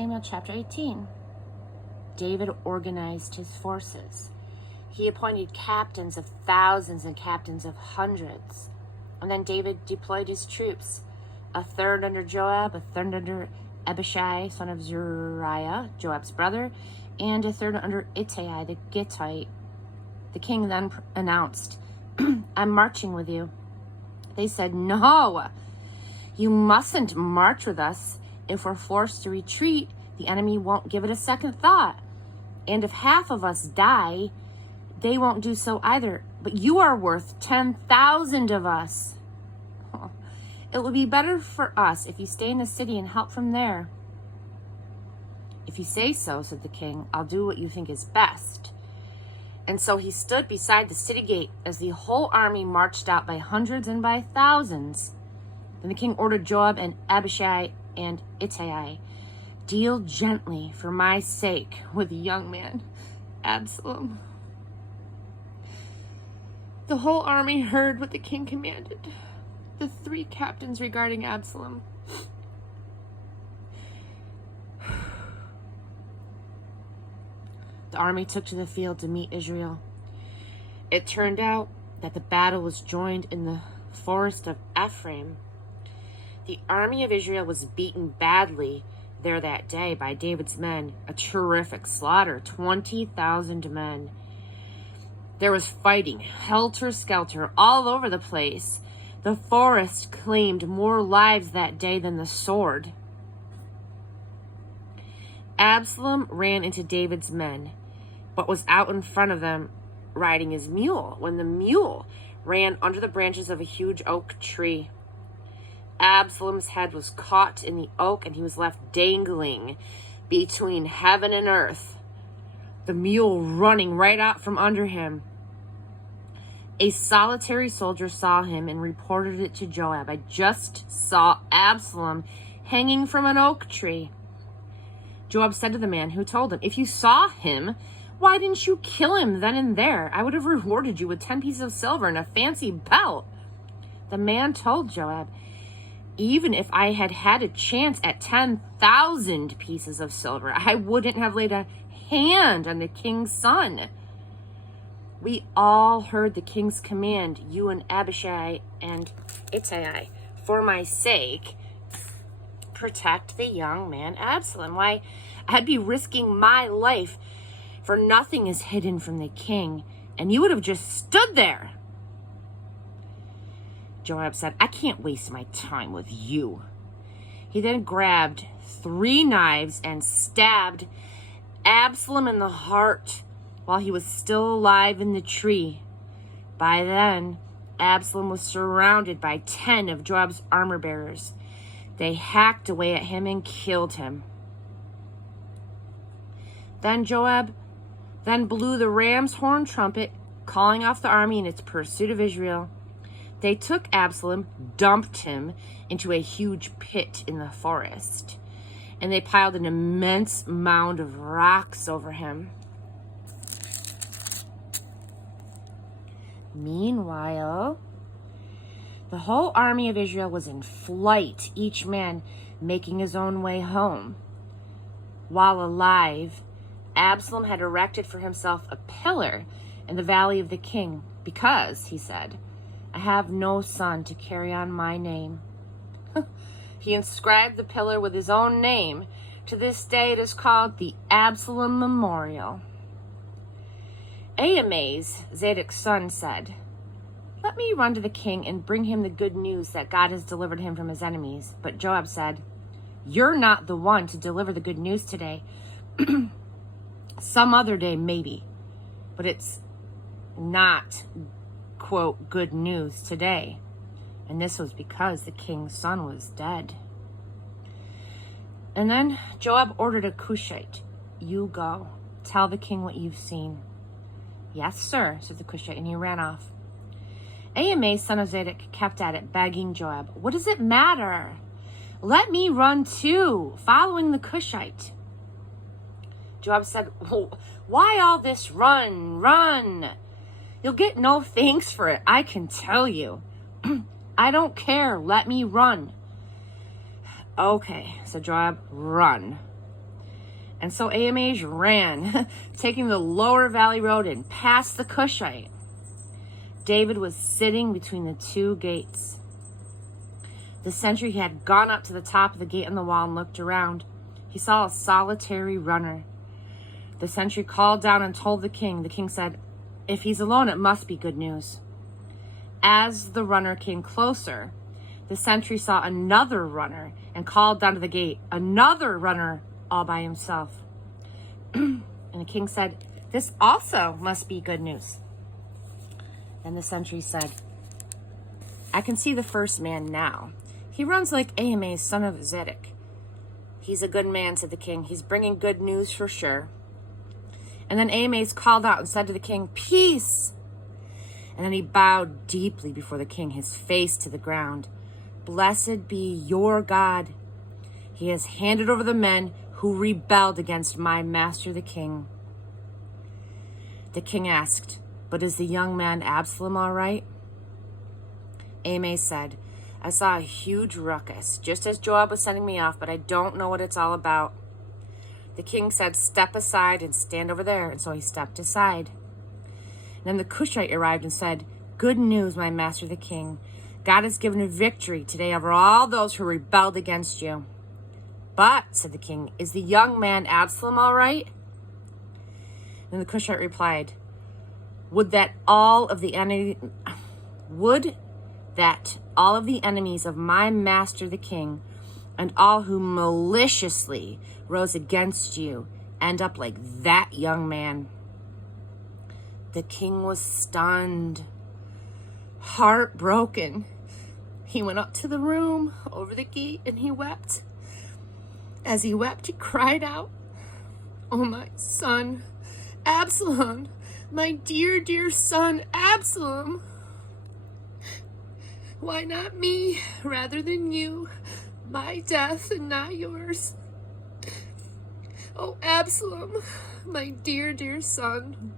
Samuel chapter 18. David organized his forces. He appointed captains of thousands and captains of hundreds. And then David deployed his troops, a third under Joab, a third under Abishai, son of Zeruiah, Joab's brother, and a third under Ittai the Gittite. The king then announced, "I'm marching with you." They said, "No, you mustn't march with us. If we're forced to retreat, the enemy won't give it a second thought. And if half of us die, they won't do so either. But you are worth 10,000 of us. It will be better for us if you stay in the city and help from there." "If you say so," said the king, "I'll do what you think is best." And so he stood beside the city gate as the whole army marched out by hundreds and by thousands. Then the king ordered Joab and Abishai and Ittai, "Deal gently for my sake with the young man, Absalom." The whole army heard what the king commanded. The three captains regarding Absalom. The army took to the field to meet Israel. It turned out that the battle was joined in the forest of Ephraim. The army of Israel was beaten badly there that day by David's men, a terrific slaughter, 20,000 men. There was fighting, helter-skelter, all over the place. The forest claimed more lives that day than the sword. Absalom ran into David's men, but was out in front of them riding his mule when the mule ran under the branches of a huge oak tree. Absalom's head was caught in the oak and he was left dangling between heaven and earth, the mule running right out from under him. A solitary soldier saw him and reported it to Joab. "I just saw Absalom hanging from an oak tree." Joab said to the man who told him, "If you saw him, why didn't you kill him then and there? I would have rewarded you with 10 pieces of silver and a fancy belt." The man told Joab, "Even if I had had a chance at 10,000 pieces of silver, I wouldn't have laid a hand on the king's son. We all heard the king's command, you and Abishai and Ittai, for my sake, protect the young man Absalom. Why, I'd be risking my life, for nothing is hidden from the king, and you would have just stood there." Joab said, "I can't waste my time with you." He then grabbed 3 knives and stabbed Absalom in the heart while he was still alive in the tree. By then, Absalom was surrounded by 10 of Joab's armor bearers. They hacked away at him and killed him. Then Joab blew the ram's horn trumpet, calling off the army in its pursuit of Israel. They took Absalom, dumped him into a huge pit in the forest, and they piled an immense mound of rocks over him. Meanwhile, the whole army of Israel was in flight, each man making his own way home. While alive, Absalom had erected for himself a pillar in the valley of the king because, he said, "I have no son to carry on my name." He inscribed the pillar with his own name. To this day it is called the Absalom Memorial. Ahimaaz, Zadok's son, said, "Let me run to the king and bring him the good news that God has delivered him from his enemies." But Joab said, "You're not the one to deliver the good news today. Some other day, maybe. But it's not, quote, good news today." And this was because the king's son was dead. And then Joab ordered a Cushite, "You go, tell the king what you've seen." "Yes, sir," said the Cushite, and he ran off. Ahimaaz, son of Zadok, kept at it, begging Joab, "What does it matter? Let me run too, following the Cushite." Joab said, "Why all this run? You'll get no thanks for it, I can tell you." "I don't care. Let me run." "Okay," said Joab, "run." And so Ahimaaz ran, taking the lower valley road and past the Cushite. David was sitting between the two gates. The sentry had gone up to the top of the gate on the wall and looked around. He saw a solitary runner. The sentry called down and told the king. The king said, "If he's alone, it must be good news." As the runner came closer, the sentry saw another runner and called down to the gate, "Another runner all by himself." And the king said, "This also must be good news." And the sentry said, "I can see the first man now. He runs like Ahimaaz, son of Zadok." "He's a good man," said the king. "He's bringing good news for sure." And then Ahimaaz called out and said to the king, "Peace!" And then he bowed deeply before the king, his face to the ground. "Blessed be your God. He has handed over the men who rebelled against my master, the king." The king asked, "But is the young man Absalom all right?" Ahimaaz said, "I saw a huge ruckus, just as Joab was sending me off, but I don't know what it's all about." The king said, "Step aside and stand over there." And so he stepped aside. And then the Cushite arrived and said, "Good news, my master the king. God has given a victory today over all those who rebelled against you." "But," said the king, "is the young man Absalom all right?" And the Cushite replied, Would that all of the enemies of my master the king and all who maliciously rose against you end up like that young man." The king was stunned, heartbroken. He went up to the room over the gate and he wept. As he wept, he cried out, "Oh, my son, Absalom, my dear, dear son, Absalom. Why not me rather than you? My death and not yours. Oh, Absalom, my dear, dear son."